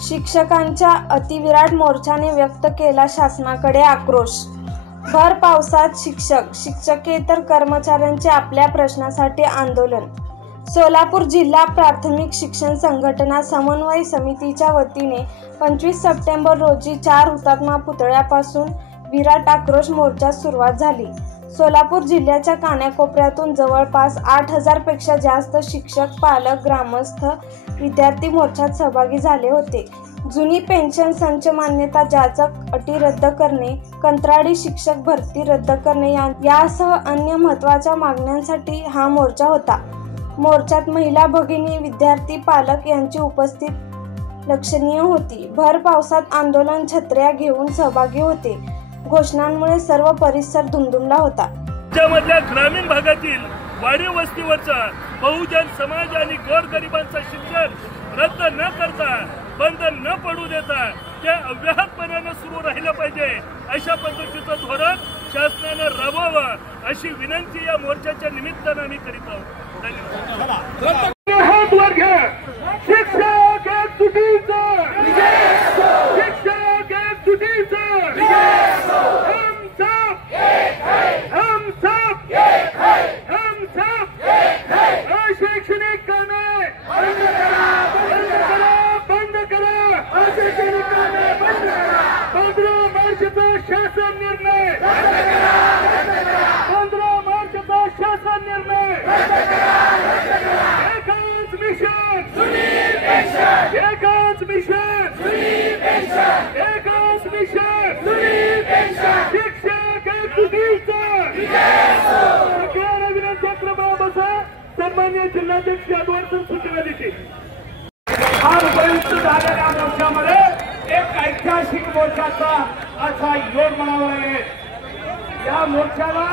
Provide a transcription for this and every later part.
शिक्षकांच्या अतिविराट मोर्चाने व्यक्त केला शासनाकडे आक्रोश। भर पावसात शिक्षकेतर कर्मचाऱ्यांचे आपल्या प्रश्नासाठी आंदोलन। सोलापूर जिल्हा प्राथमिक शिक्षण संघटना समन्वय समितीच्या वतीने 25 सप्टेंबर रोजी 4 हुतात्मा पुतळ्यापासून विराट आक्रोश मोर्चास सुरुवात झाली। सोलापूर जिल्ह्याच्या कानाकोपऱ्यातून जवळपास 8000 पेक्षा जास्त शिक्षक, पालक, ग्रामस्थ, विद्यार्थी मोर्चात सहभागी झाले होते। जुनी पेन्शन संच मान्यता जाचक अटी रद्द करणे, कंत्राटी शिक्षक भरती रद्द करणे यासह अन्य महत्त्वाच्या मागण्यांसाठी हा मोर्चा होता। मोर्चात महिला भगिनी, विद्यार्थी, पालक यांची उपस्थिती लक्षणीय होती। भर पावसात आंदोलन छत्र्या घेऊन सहभागी होते। घोषणांमुळे सर्व परिसर दुमदुमला होता। त्यामधल्या ग्रामीण भागातील वाढीव वस्तीवरचा बहुजन समाज आणि गोरगरिबांचा शिक्षण रद्द न करता, बंद न पडू देता ते अव्याहतपणाने सुरू राहिलं पाहिजे अशा पद्धतीचं धोरण शासनाने राबवावं अशी विनंती या मोर्चाच्या निमित्तानं आम्ही करीत आहोत। धन्यवाद। हात वर घ्या। शिक्षक एकजुटीचं, शिक्षक एकजुटीचं, हम सब अशैक्षणिक कामे बंद करा, अशैक्षणिक कामे बंद करा। 15 मार्चचा शासन निर्णय, 15 मार्चचा शासन निर्णय, एकच मिशन, एकच मिशन, एकच मिशन, शिक्षक एकजुटीचं। विनंती क्रमांक बसा। सन्मान्य जिल्हाध्यक्ष यादवरचं सूचना देते। आजपर्यंत झालेल्या मोर्चामध्ये एक ऐतिहासिक मोर्चाचा असा योग म्हणावा लागेल। या मोर्चाला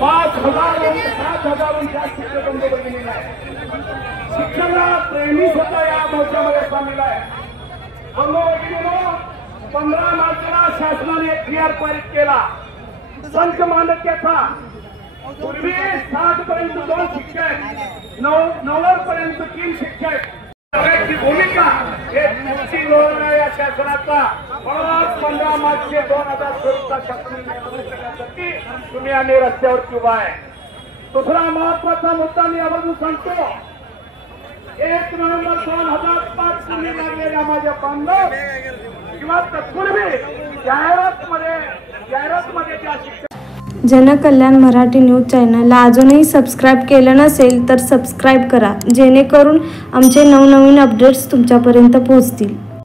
5000 7,000 जास्त बंदोबस्त केलेला आहे। शिक्षणाला प्रेमी सुद्धा या मोर्चामध्ये सामील आहे। बंदोबस्तीनं 15 मार्चला शासनाने क्लिअर पारित केला संच मान्यतेचा। पूर्वी 60 पर्यंत 2 शिक्षक, 90 पर्यंत 3 शिक्षक सगळ्याची भूमिका हे तुमची धोरण आहे या शासनाचा। म्हणूनच 15 मार्च 2024 शासन करण्यासाठी तुम्ही आम्ही रस्त्यावरती उभा आहे। दुसरा महत्वाचा मुद्दा मी यावरून सांगतो। 1 नोव्हेंबर 2005 पूर्वी लागलेल्या माझ्या बांधव किंवा तत्पूर्वी जाहिरातमध्ये ज्या शिक्षक जनकल्याण मराठी न्यूज चॅनलला अजूनही सबस्क्राईब केलं नसेल तर सबस्क्राईब करा, जेणेकरून आमचे नवनवीन अपडेट्स तुमच्यापर्यंत पोहोचतील।